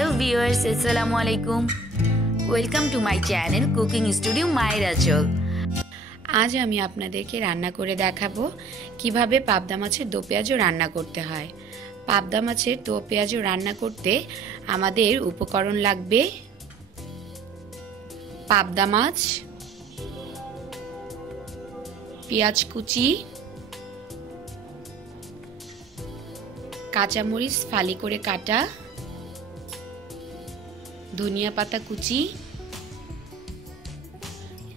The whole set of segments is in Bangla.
হ্যালো ভিউয়ার্স, আসসালামু আলাইকুম। Welcome to my channel cooking studio মায়ের আঁচল। আজ আমি আপনাদেরকে রান্না করে দেখাবো কিভাবে পাবদা মাছের দো পেঁয়াজও রান্না করতে হয়। পাবদা মাছের দো পেঁয়াজও রান্না করতে আমাদের উপকরণ লাগবে পাবদা মাছ, পেঁয়াজ কুচি, কাঁচামরিচ ফালি করে কাটা, ধনিয়া পাতা কুচি,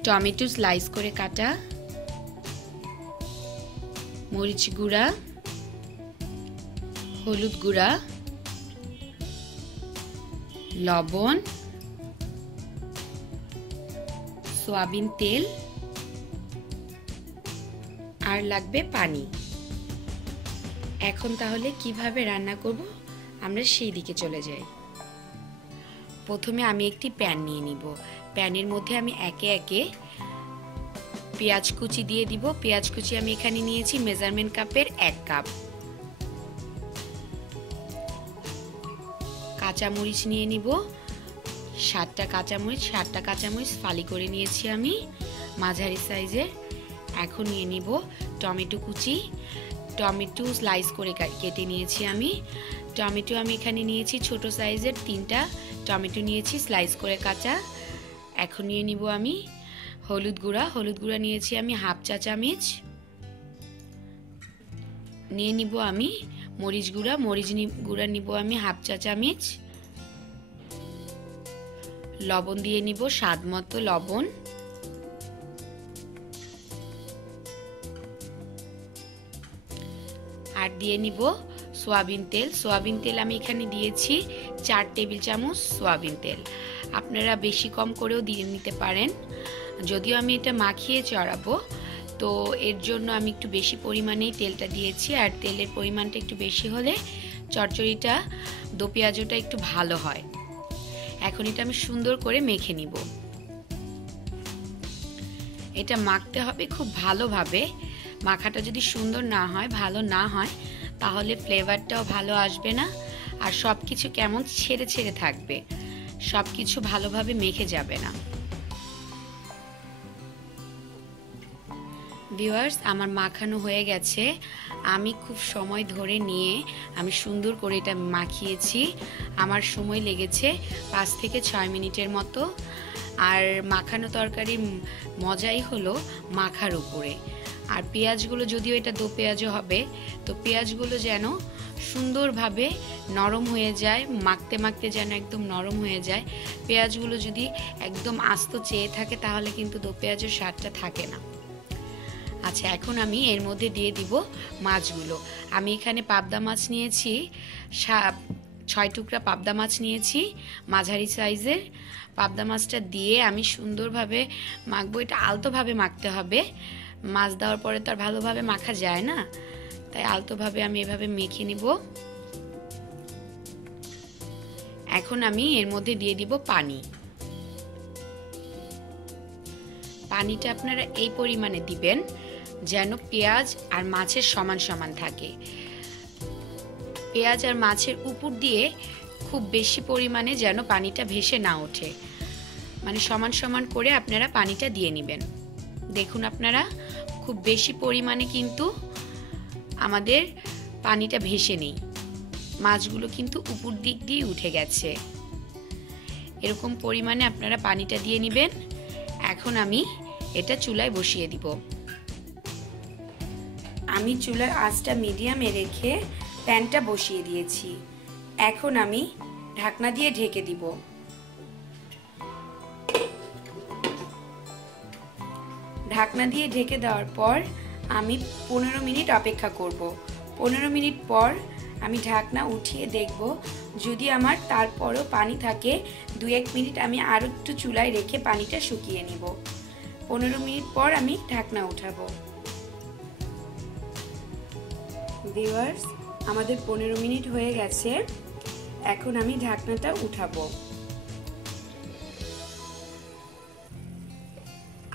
টমেটো স্লাইস করে কাটা, মরিচ গুঁড়া, হলুদ গুঁড়া, লবণ, সয়াবিন তেল আর লাগবে পানি। এখন তাহলে কিভাবে রান্না করব আমরা সেই দিকে চলে যাই। প্রথমে আমি একটি প্যান নিয়ে নিব। প্যানের মধ্যে আমি একে একে পেঁয়াজ কুচি দিয়ে দিব। পেঁয়াজ কুচি আমি এখানে নিয়েছি মেজারমেন্ট কাপের 1 কাপ। কাঁচামরিচ নিয়ে নিব 7টা কাঁচামরিচ। 7টা কাঁচামরিচ ফালি করে নিয়েছি আমি মাঝারি সাইজের। এখন নিয়ে নিব টমেটো কুচি। টমেটো স্লাইস করে কেটে নিয়েছি আমি। টমেটো আমি এখানে নিয়েছি ছোট সাইজের 3টা টমেটো নিয়েছি স্লাইস করে কাঁচা। এখন নিয়ে নিব আমি হলুদ গুঁড়া। হলুদ গুঁড়া নিয়েছি আমি 1/2 চা চামচ। নিয়ে নিব আমি মরিচ গুঁড়া। মরিচ গুঁড়া নিব আমি 1/2 চা চামচ। লবণ দিয়ে নিব স্বাদ মতো লবণ। আর দিয়ে নিব সয়াবিন তেল। সয়াবিন তেল আমি এখানে দিয়েছি 4 টেবিল চামচ সয়াবিন তেল। আপনারা বেশি কম করেও দিয়ে নিতে পারেন। যদিও আমি এটা মাখিয়ে চড়াবো, তো এর জন্য আমি একটু বেশি পরিমাণেই তেলটা দিয়েছি। আর তেলের পরিমাণটা একটু বেশি হলে চচ্চড়িটা দো পেঁয়াজটা একটু ভালো হয়। এখন এটা আমি সুন্দর করে মেখে নিব। এটা মাখতে হবে খুব ভালোভাবে। মাখাটা যদি সুন্দর না হয়, ভালো না হয়, তাহলে ফ্লেভারটাও ভালো আসবে না আর সব কিছু কেমন ছেড়ে ছেড়ে থাকবে, সব কিছু ভালোভাবে মেখে যাবে না। ভিউয়ার্স, আমার মাখানো হয়ে গেছে। আমি খুব সময় ধরে নিয়ে আমি সুন্দর করে এটা মাখিয়েছি। আমার সময় লেগেছে 5 থেকে 6 মিনিটের মতো। আর মাখানো তরকারির মজাই হলো মাখার উপরে। আর পেঁয়াজগুলো, যদিও এটা দো পেঁয়াজও হবে, তো পেঁয়াজগুলো যেন সুন্দরভাবে নরম হয়ে যায়, মাখতে মাখতে যেন একদম নরম হয়ে যায়। পেঁয়াজগুলো যদি একদম আস্ত চেয়ে থাকে তাহলে কিন্তু দো পেঁয়াজের স্বাদটা থাকে না। আচ্ছা, এখন আমি এর মধ্যে দিয়ে দিব মাছগুলো। আমি এখানে পাবদা মাছ নিয়েছি 6 টুকরা পাবদা মাছ নিয়েছি মাঝারি সাইজের। পাবদা মাছটা দিয়ে আমি সুন্দরভাবে মাখবো। এটা আলতোভাবে মাখতে হবে। মাছ দেওয়ার পরে তো আর ভালোভাবে মাখা যায় না, তাই আলতোভাবে আমি এভাবে মেখে নিব। এখন আমি এর মধ্যে দিয়ে দিব পানি। পানিটা আপনারা এই পরিমাণে দিবেন যেন পেঁয়াজ আর মাছের সমান সমান থাকে। পেঁয়াজ আর মাছের উপর দিয়ে খুব বেশি পরিমাণে যেন পানিটা ভেসে না ওঠে, মানে সমান সমান করে আপনারা পানিটা দিয়ে নেবেন। দেখুন আপনারা, খুব বেশি পরিমাণে কিন্তু আমাদের পানিটা ভেসে নেই, মাছগুলো কিন্তু উপর দিক দিয়ে উঠে গেছে। এরকম পরিমাণে আপনারা পানিটা দিয়ে নেবেন। এখন আমি এটা চুলায় বসিয়ে দিব। আমি চুলার আঁচটা মিডিয়ামে রেখে প্যানটা বসিয়ে দিয়েছি। এখন আমি ঢাকনা দিয়ে ঢেকে দিব। ঢাকনা দিয়ে ঢেকে দেওয়ার পর আমি 15 মিনিট অপেক্ষা করব। 15 মিনিট পর আমি ঢাকনা উঠিয়ে দেখব। যদি আমার তারপরও পানি থাকে, 2-1 মিনিট আমি আরও একটু চুলায় রেখে পানিটা শুকিয়ে নিব। 15 মিনিট পর আমি ঢাকনা উঠাবো। ভিউয়ার্স, আমাদের 15 মিনিট হয়ে গেছে। এখন আমি ঢাকনাটা উঠাবো।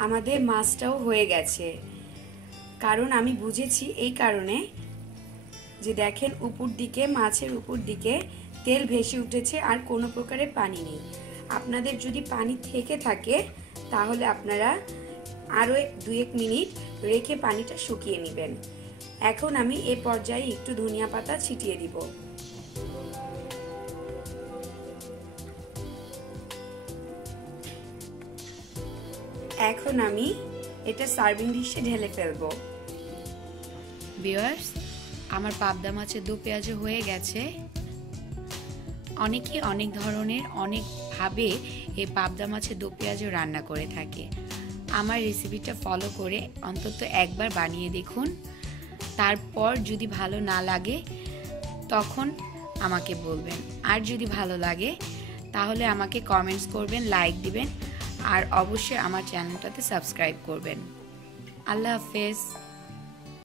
আমাদের মাছটাও হয়ে গেছে, কারণ আমি বুঝেছি এই কারণে যে দেখেন উপর দিকে, মাছের উপর দিকে তেল ভেসে উঠেছে, আর কোনো প্রকারের পানি নেই। আপনাদের যদি পানি থেকে থাকে তাহলে আপনারা আরও 2-1 মিনিট রেখে পানিটা শুকিয়ে নেবেন। এখন আমি এই পর্যায়ে একটু ধনিয়া পাতা ছিটিয়ে দিব। এখন আমি এটা সার্ভিং ডিশে ঢেলে ফেলবো। ভিউয়ার্স, আমার পাবদা মাছের দো পেঁয়াজু হয়ে গেছে। অনেকে অনেক ধরনের অনেকভাবে এই পাবদা মাছের দো পেঁয়াজু রান্না করে থাকে। আমার রেসিপিটা ফলো করে অন্তত একবার বানিয়ে দেখুন। তারপর যদি ভালো না লাগে তখন আমাকে বলবেন, আর যদি ভালো লাগে তাহলে আমাকে কমেন্টস করবেন, লাইক দিবেন, আর অবশ্যই আমার চ্যানেলটাতে সাবস্ক্রাইব করবেন। আল্লাহ হাফেজ।